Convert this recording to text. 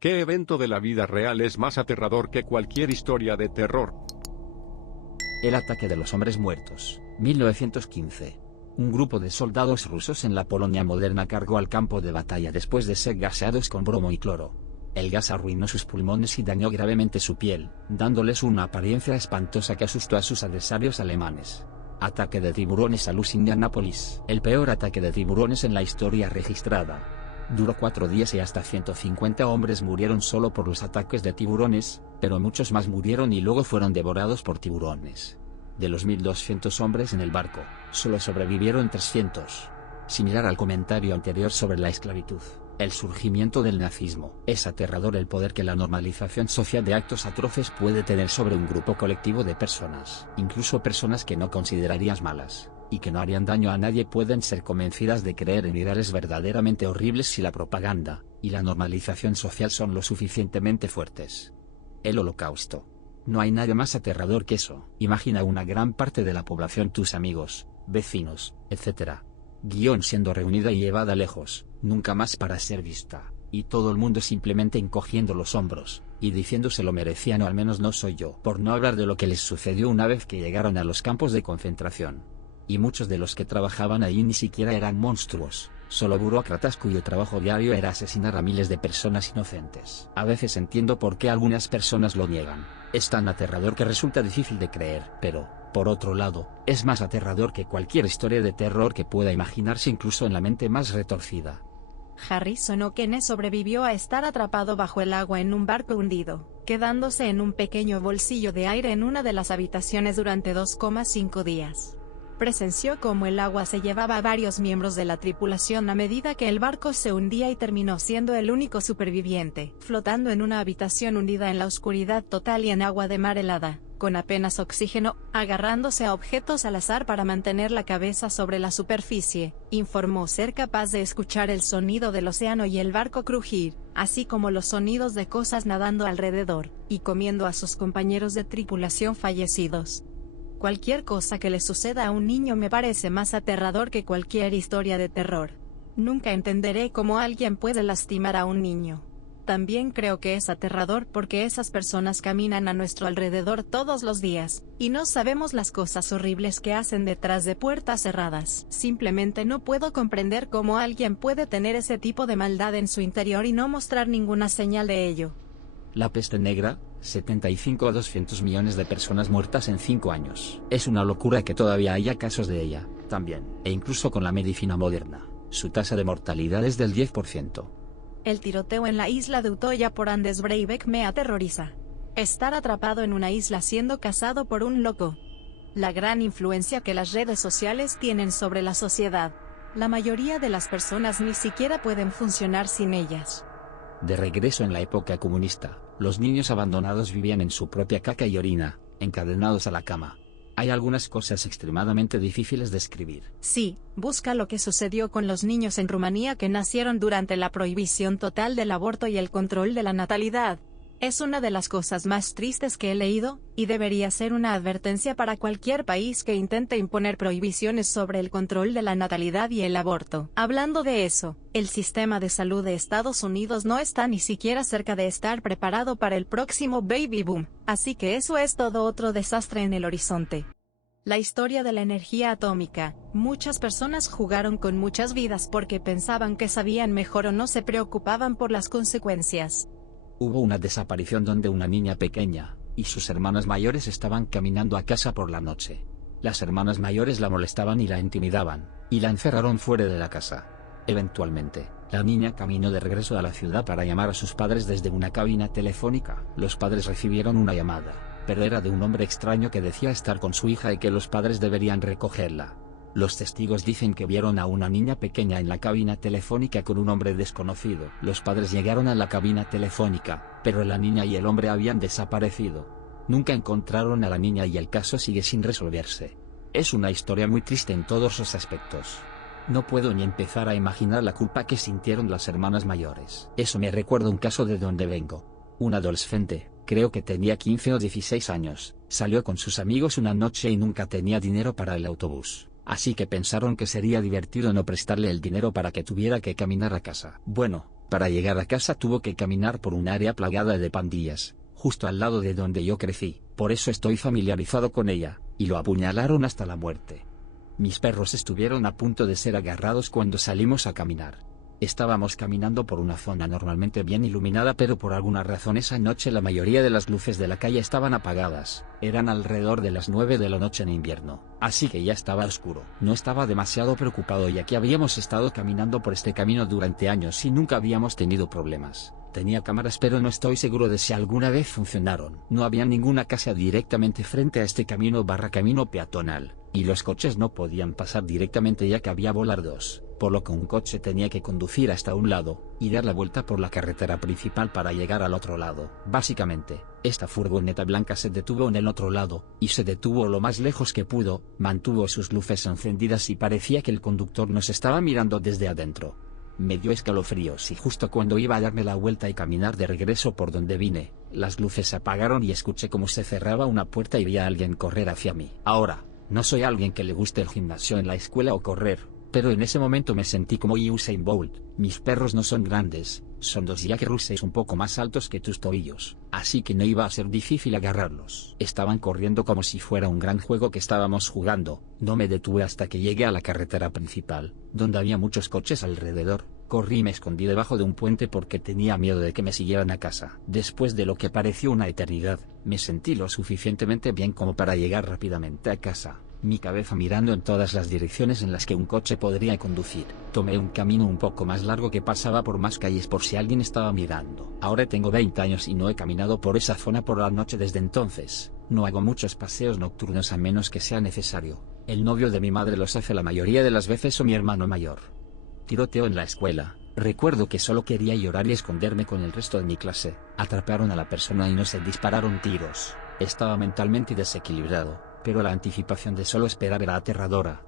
¿Qué evento de la vida real es más aterrador que cualquier historia de terror? El ataque de los hombres muertos, 1915. Un grupo de soldados rusos en la Polonia moderna cargó al campo de batalla después de ser gaseados con bromo y cloro. El gas arruinó sus pulmones y dañó gravemente su piel, dándoles una apariencia espantosa que asustó a sus adversarios alemanes. Ataque de tiburones a Luz, Indianápolis. El peor ataque de tiburones en la historia registrada. Duró 4 días y hasta 150 hombres murieron solo por los ataques de tiburones, pero muchos más murieron y luego fueron devorados por tiburones. De los 1.200 hombres en el barco, solo sobrevivieron 300. Similar al comentario anterior sobre la esclavitud, el surgimiento del nazismo. Es aterrador el poder que la normalización social de actos atroces puede tener sobre un grupo colectivo de personas. Incluso personas que no considerarías malas, y que no harían daño a nadie, pueden ser convencidas de creer en ideales verdaderamente horribles si la propaganda y la normalización social son lo suficientemente fuertes. El Holocausto. No hay nada más aterrador que eso. Imagina una gran parte de la población, tus amigos, vecinos, etc. Siendo reunida y llevada lejos, nunca más para ser vista, y todo el mundo simplemente encogiendo los hombros, y diciendo se lo merecían o al menos no soy yo. Por no hablar de lo que les sucedió una vez que llegaron a los campos de concentración. Y muchos de los que trabajaban allí ni siquiera eran monstruos, solo burócratas cuyo trabajo diario era asesinar a miles de personas inocentes. A veces entiendo por qué algunas personas lo niegan. Es tan aterrador que resulta difícil de creer, pero, por otro lado, es más aterrador que cualquier historia de terror que pueda imaginarse incluso en la mente más retorcida. Harrison O'Kene sobrevivió a estar atrapado bajo el agua en un barco hundido, quedándose en un pequeño bolsillo de aire en una de las habitaciones durante 2,5 días. Presenció cómo el agua se llevaba a varios miembros de la tripulación a medida que el barco se hundía y terminó siendo el único superviviente, flotando en una habitación hundida en la oscuridad total y en agua de mar helada, con apenas oxígeno, agarrándose a objetos al azar para mantener la cabeza sobre la superficie. Informó ser capaz de escuchar el sonido del océano y el barco crujir, así como los sonidos de cosas nadando alrededor, y comiendo a sus compañeros de tripulación fallecidos. Cualquier cosa que le suceda a un niño me parece más aterrador que cualquier historia de terror. Nunca entenderé cómo alguien puede lastimar a un niño. También creo que es aterrador porque esas personas caminan a nuestro alrededor todos los días, y no sabemos las cosas horribles que hacen detrás de puertas cerradas. Simplemente no puedo comprender cómo alguien puede tener ese tipo de maldad en su interior y no mostrar ninguna señal de ello. La peste negra, 75 a 200 millones de personas muertas en 5 años. Es una locura que todavía haya casos de ella, también. E incluso con la medicina moderna, su tasa de mortalidad es del 10%. El tiroteo en la isla de Utoya por Anders Breivik me aterroriza. Estar atrapado en una isla siendo cazado por un loco. La gran influencia que las redes sociales tienen sobre la sociedad. La mayoría de las personas ni siquiera pueden funcionar sin ellas. De regreso en la época comunista, los niños abandonados vivían en su propia caca y orina, encadenados a la cama. Hay algunas cosas extremadamente difíciles de escribir. Sí, busca lo que sucedió con los niños en Rumanía que nacieron durante la prohibición total del aborto y el control de la natalidad. Es una de las cosas más tristes que he leído, y debería ser una advertencia para cualquier país que intente imponer prohibiciones sobre el control de la natalidad y el aborto. Hablando de eso, el sistema de salud de Estados Unidos no está ni siquiera cerca de estar preparado para el próximo baby boom, así que eso es todo otro desastre en el horizonte. La historia de la energía atómica. Muchas personas jugaron con muchas vidas porque pensaban que sabían mejor o no se preocupaban por las consecuencias. Hubo una desaparición donde una niña pequeña y sus hermanas mayores estaban caminando a casa por la noche. Las hermanas mayores la molestaban y la intimidaban, y la encerraron fuera de la casa. Eventualmente, la niña caminó de regreso a la ciudad para llamar a sus padres desde una cabina telefónica. Los padres recibieron una llamada, pero era de un hombre extraño que decía estar con su hija y que los padres deberían recogerla. Los testigos dicen que vieron a una niña pequeña en la cabina telefónica con un hombre desconocido. Los padres llegaron a la cabina telefónica, pero la niña y el hombre habían desaparecido. Nunca encontraron a la niña y el caso sigue sin resolverse. Es una historia muy triste en todos los aspectos. No puedo ni empezar a imaginar la culpa que sintieron las hermanas mayores. Eso me recuerda un caso de donde vengo. Un adolescente, creo que tenía 15 o 16 años, salió con sus amigos una noche y nunca tenía dinero para el autobús. Así que pensaron que sería divertido no prestarle el dinero para que tuviera que caminar a casa. Bueno, Para llegar a casa tuvo que caminar por un área plagada de pandillas, justo al lado de donde yo crecí, por eso estoy familiarizado con ella, y lo apuñalaron hasta la muerte. Mis perros estuvieron a punto de ser agarrados cuando salimos a caminar. Estábamos caminando por una zona normalmente bien iluminada, pero por alguna razón esa noche la mayoría de las luces de la calle estaban apagadas. Eran alrededor de las 9 de la noche en invierno, así que ya estaba oscuro. No estaba demasiado preocupado ya que habíamos estado caminando por este camino durante años y nunca habíamos tenido problemas. Tenía cámaras pero no estoy seguro de si alguna vez funcionaron. No había ninguna casa directamente frente a este camino peatonal, y los coches no podían pasar directamente ya que había volardos, por lo que un coche tenía que conducir hasta un lado, y dar la vuelta por la carretera principal para llegar al otro lado. Básicamente, esta furgoneta blanca se detuvo en el otro lado, y se detuvo lo más lejos que pudo, mantuvo sus luces encendidas y parecía que el conductor nos estaba mirando desde adentro. Me dio escalofríos y justo cuando iba a darme la vuelta y caminar de regreso por donde vine, las luces se apagaron y escuché cómo se cerraba una puerta y vi a alguien correr hacia mí. Ahora, no soy alguien que le guste el gimnasio en la escuela o correr, pero en ese momento me sentí como Usain Bolt. Mis perros no son grandes, son dos Jack Russells un poco más altos que tus tobillos, así que no iba a ser difícil agarrarlos. Estaban corriendo como si fuera un gran juego que estábamos jugando. No me detuve hasta que llegué a la carretera principal, donde había muchos coches alrededor. Corrí y me escondí debajo de un puente porque tenía miedo de que me siguieran a casa. Después de lo que pareció una eternidad, me sentí lo suficientemente bien como para llegar rápidamente a casa, mi cabeza mirando en todas las direcciones en las que un coche podría conducir. Tomé un camino un poco más largo que pasaba por más calles por si alguien estaba mirando. Ahora tengo 20 años y no he caminado por esa zona por la noche desde entonces. No hago muchos paseos nocturnos a menos que sea necesario. El novio de mi madre los hace la mayoría de las veces o mi hermano mayor. Tiroteo en la escuela. Recuerdo que solo quería llorar y esconderme con el resto de mi clase. Atraparon a la persona y no se dispararon tiros. Estaba mentalmente desequilibrado, pero la anticipación de solo esperar era aterradora.